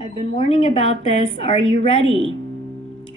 I've been warning about this. Are you ready?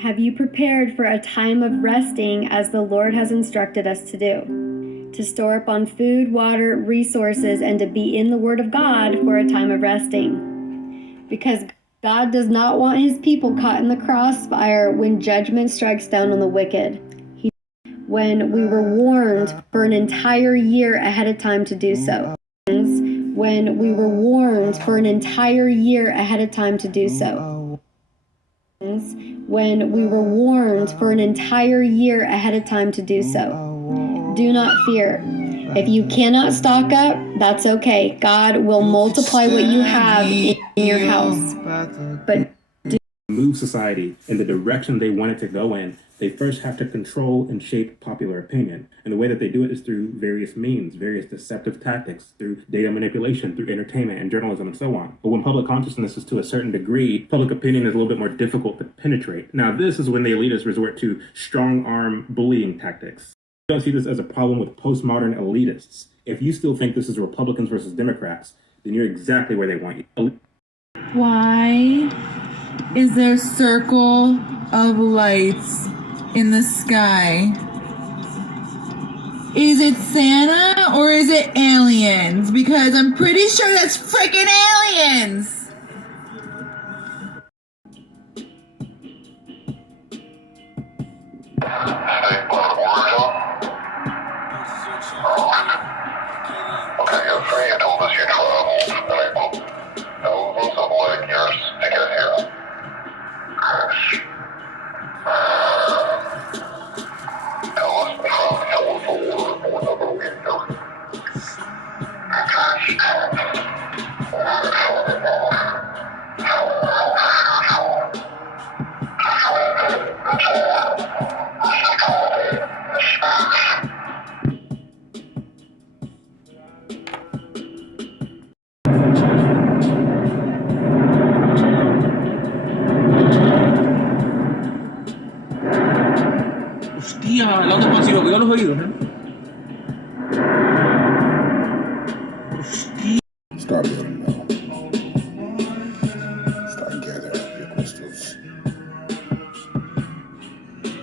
Have you prepared for a time of resting as the Lord has instructed us to do? To store up on food, water, resources, and to be in the Word of God for a time of resting. Because God does not want His people caught in the crossfire when judgment strikes down on the wicked. When we were warned for an entire year ahead of time to do so. When we were warned for an entire year ahead of time to do so. When we were warned for an entire year ahead of time to do so. Do not fear. If you cannot stock up, that's okay. God will multiply what you have in your house. But move society in the direction they want it to go in, they first have to control and shape popular opinion. And the way that they do it is through various means, various deceptive tactics, through data manipulation, through entertainment and journalism and so on. But when public consciousness is to a certain degree, public opinion is a little bit more difficult to penetrate. Now, this is when the elitists resort to strong arm bullying tactics. I don't see this as a problem with postmodern elitists. If you still think this is Republicans versus Democrats, then you're exactly where they want you. Why is there a circle of lights in the sky? Is it Santa or is it aliens? Because I'm pretty sure that's freaking aliens! Okay, you're free. You told us you traveled in April. Now, what's up like yours to get here? Tell us from California or another window. Hostia, el auto pasivo, cuidado los oídos, ¿eh? Start building now. Start gathering up your crystals.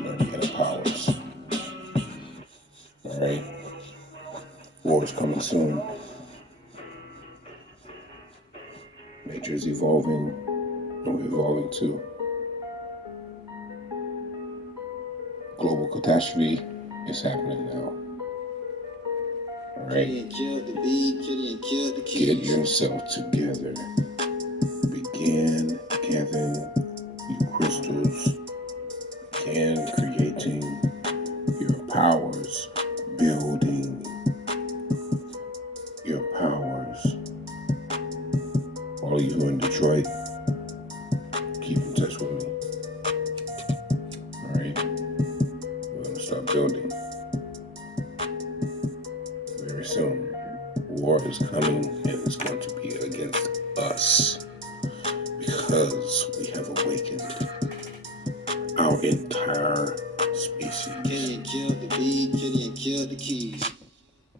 Learn the inner powers. Alright? War is coming soon. Nature is evolving, and we're evolving too. Global catastrophe is happening now. Alright? Get yourself together. Begin gathering your crystals. Begin creating your powers. Building your powers. All of you who are in Detroit, keep in touch with me. Alright? We're going to start building. Very soon. War is coming and it's going to be against us because we have awakened our entire species. Killian killed the bee, Killian killed the keys.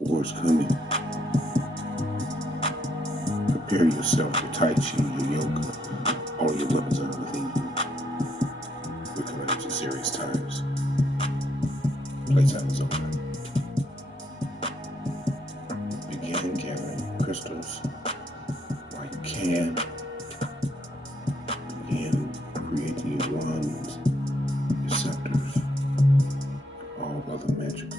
War is coming. Prepare yourself, your Tai Chi, your yoga, all your weapons are within you. We're coming into serious times. Playtime is over. Begin gathering crystals while you can. Begin creating your wands, your scepters, all other magical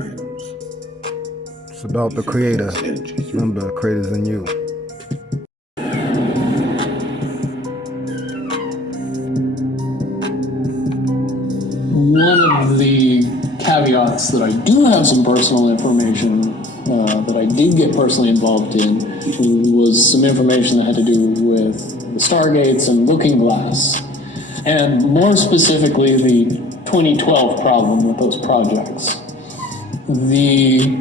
items. It's about the creator. Remember, the creator's in you. One of the caveats that I do have some personal information that I did get personally involved in was some information that had to do with the Stargates and Looking Glass, and more specifically the 2012 problem with those projects. The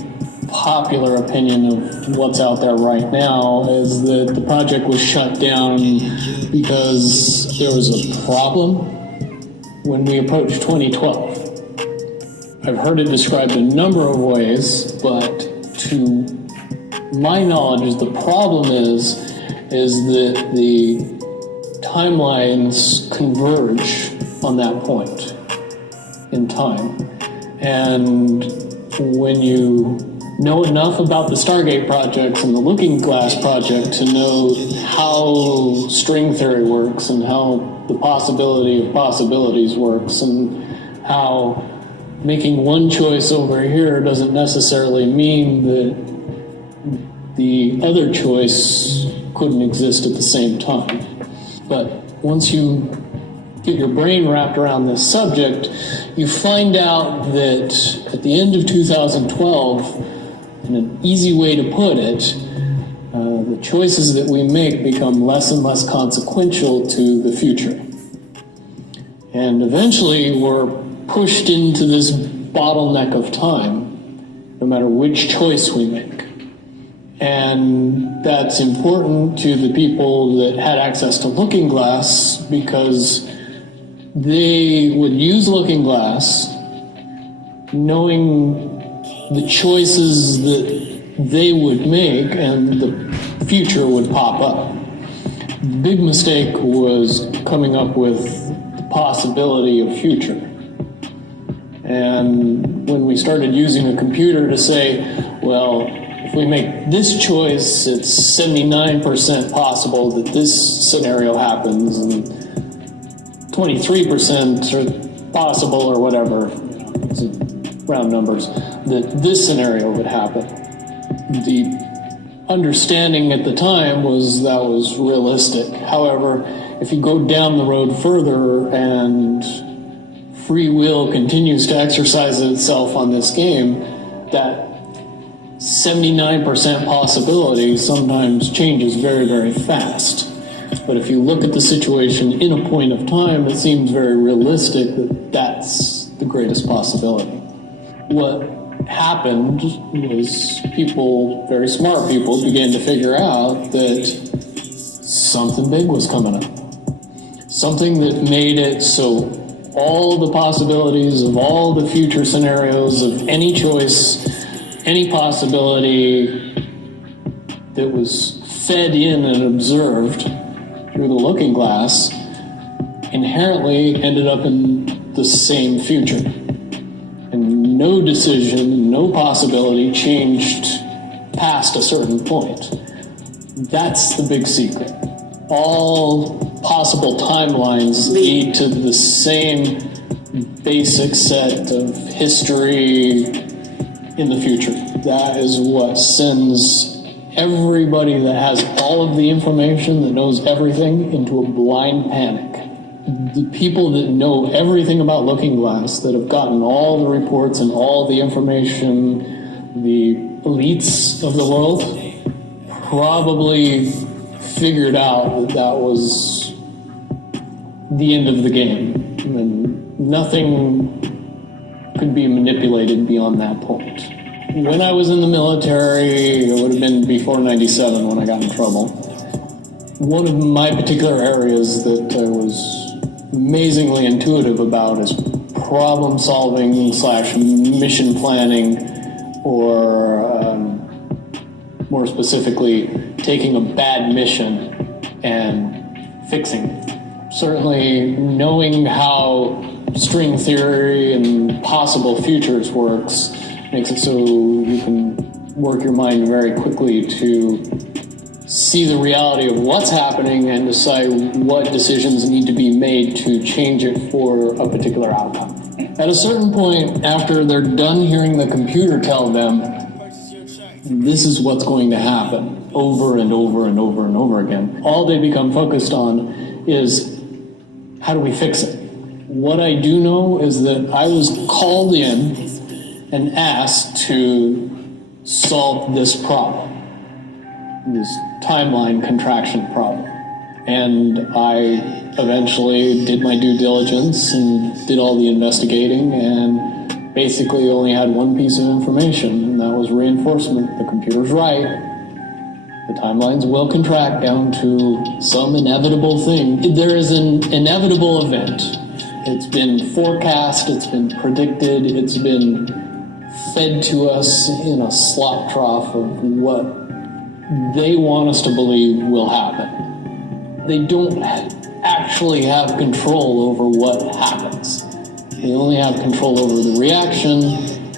popular opinion of what's out there right now is that the project was shut down because there was a problem when we approached 2012. I've heard it described a number of ways, but to my knowledge, the problem is is that the timelines converge on that point in time. And when you know enough about the Stargate projects and the Looking Glass project to know how string theory works and how the possibility of possibilities works and how making one choice over here doesn't necessarily mean that the other choice couldn't exist at the same time. But once you get your brain wrapped around this subject, you find out that at the end of 2012, in an easy way to put it, the choices that we make become less and less consequential to the future. And eventually we're pushed into this bottleneck of time, no matter which choice we make. And that's important to the people that had access to Looking Glass because they would use Looking Glass knowing the choices that they would make and the future would pop up. The big mistake was coming up with the possibility of future. And when we started using a computer to say, well, if we make this choice, it's 79% possible that this scenario happens and 23% are possible or whatever, it's round numbers, that this scenario would happen. The understanding at the time was that was realistic. However, if you go down the road further and free will continues to exercise itself on this game, that 79% possibility sometimes changes very, very fast. But if you look at the situation in a point of time, it seems very realistic that that's the greatest possibility. What happened was people, very smart people, began to figure out that something big was coming up. Something that made it so all the possibilities of all the future scenarios of any choice, any possibility that was fed in and observed through the Looking Glass inherently ended up in the same future. And no decision, no possibility changed past a certain point. That's the big secret. All possible timelines lead to the same basic set of history in the future. That is what sends everybody that has all of the information, that knows everything, into a blind panic. The people that know everything about Looking Glass, that have gotten all the reports and all the information, the elites of the world, probably figured out that that was the end of the game. And nothing could be manipulated beyond that point. When I was in the military, it would have been before 97 when I got in trouble. One of my particular areas that I was amazingly intuitive about is problem solving / mission planning, or more specifically, taking a bad mission and fixing it. Certainly knowing how string theory and possible futures works makes it so you can work your mind very quickly to see the reality of what's happening and decide what decisions need to be made to change it for a particular outcome. At a certain point, after they're done hearing the computer tell them, this is what's going to happen over and over and over and over again, all they become focused on is, how do we fix it? What I do know is that I was called in and asked to solve this problem, this timeline contraction problem. And I eventually did my due diligence and did all the investigating and basically only had one piece of information, and that was reinforcement. The computer's right. The timelines will contract down to some inevitable thing. There is an inevitable event. It's been forecast, it's been predicted, it's been fed to us in a slop trough of what they want us to believe will happen. They don't actually have control over what happens. They only have control over the reaction,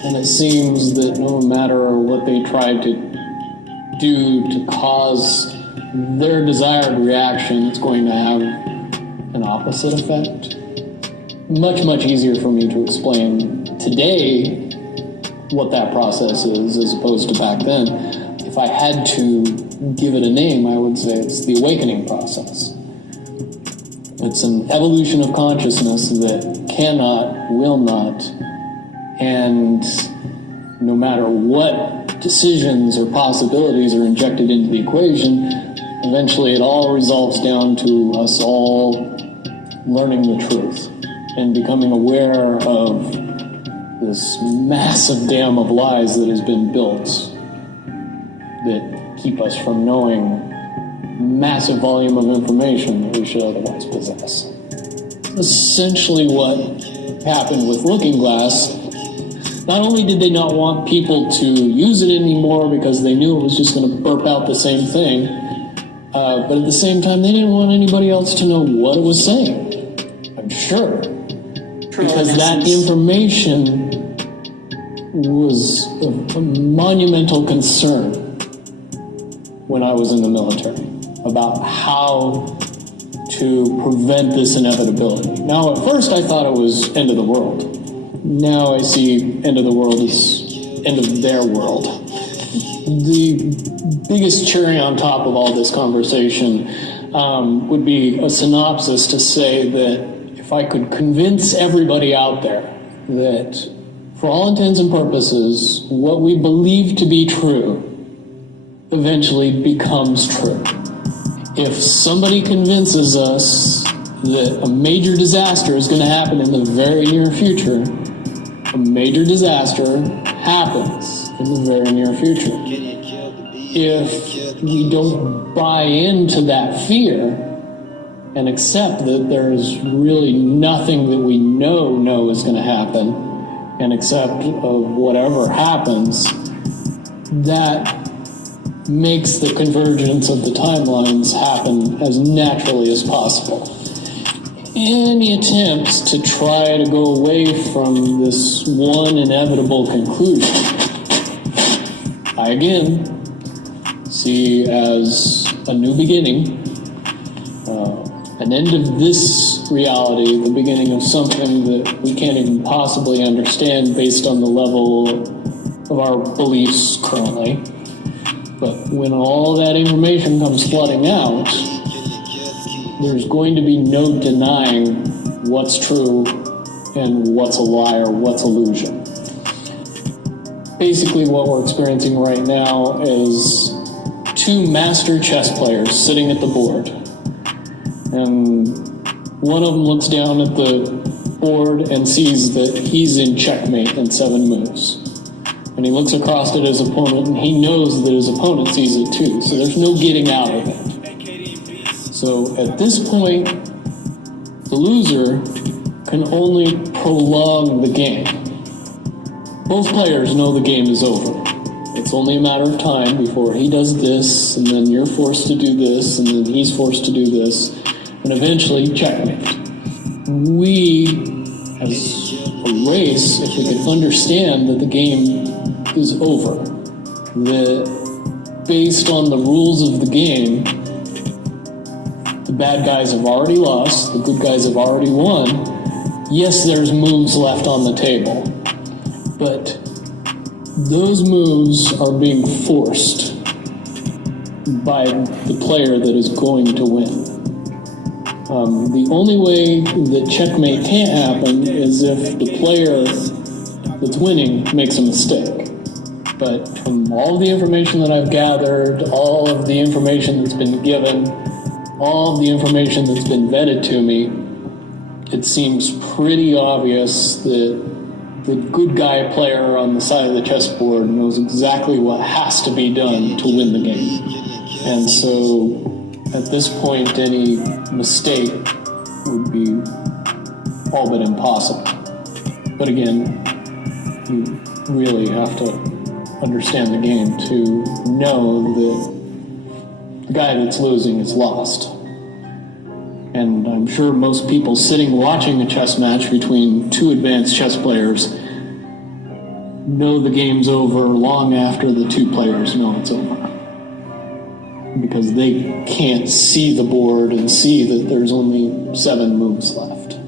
and it seems that no matter what they try to do to cause their desired reaction, it's going to have an opposite effect. Much, much easier for me to explain today what that process is as opposed to back then. If I had to give it a name, I would say it's the awakening process. It's an evolution of consciousness that cannot, will not, and no matter what decisions or possibilities are injected into the equation, eventually it all resolves down to us all learning the truth and becoming aware of this massive dam of lies that has been built that keep us from knowing massive volume of information that we should otherwise possess. Essentially what happened with Looking Glass, not only did they not want people to use it anymore because they knew it was just going to burp out the same thing, but at the same time they didn't want anybody else to know what it was saying. I'm sure. Because that information was a monumental concern when I was in the military about how to prevent this inevitability. Now, at first I thought it was end of the world. Now I see end of the world as end of their world. The biggest cherry on top of all this conversation would be a synopsis to say that if I could convince everybody out there that for all intents and purposes, what we believe to be true eventually becomes true. If somebody convinces us that a major disaster is going to happen in the very near future, a major disaster happens in the very near future. If we don't buy into that fear and accept that there's really nothing that we know is going to happen, and accept of whatever happens, that makes the convergence of the timelines happen as naturally as possible. Any attempts to try to go away from this one inevitable conclusion, I again see as a new beginning, an end of this reality, the beginning of something that we can't even possibly understand based on the level of our beliefs currently. But when all that information comes flooding out, there's going to be no denying what's true and what's a lie or what's illusion. Basically what we're experiencing right now is two master chess players sitting at the board. And one of them looks down at the board and sees that he's in checkmate in 7 moves. And he looks across at his opponent and he knows that his opponent sees it too, so there's no getting out of it. So at this point, the loser can only prolong the game. Both players know the game is over. It's only a matter of time before he does this, and then you're forced to do this, and then he's forced to do this, and eventually checkmate. We, as a race, if we could understand that the game is over, that based on the rules of the game, the bad guys have already lost, the good guys have already won. Yes, there's moves left on the table, but those moves are being forced by the player that is going to win. The only way that checkmate can't happen is if the player that's winning makes a mistake. But from all the information that I've gathered, all of the information that's been given, all of the information that's been vetted to me, it seems pretty obvious that the good guy player on the side of the chessboard knows exactly what has to be done to win the game. And so at this point, any mistake would be all but impossible. But again, you really have to understand the game to know that the guy that's losing is lost. And I'm sure most people sitting watching a chess match between two advanced chess players know the game's over long after the two players know it's over. Because they can't see the board and see that there's only 7 moves left.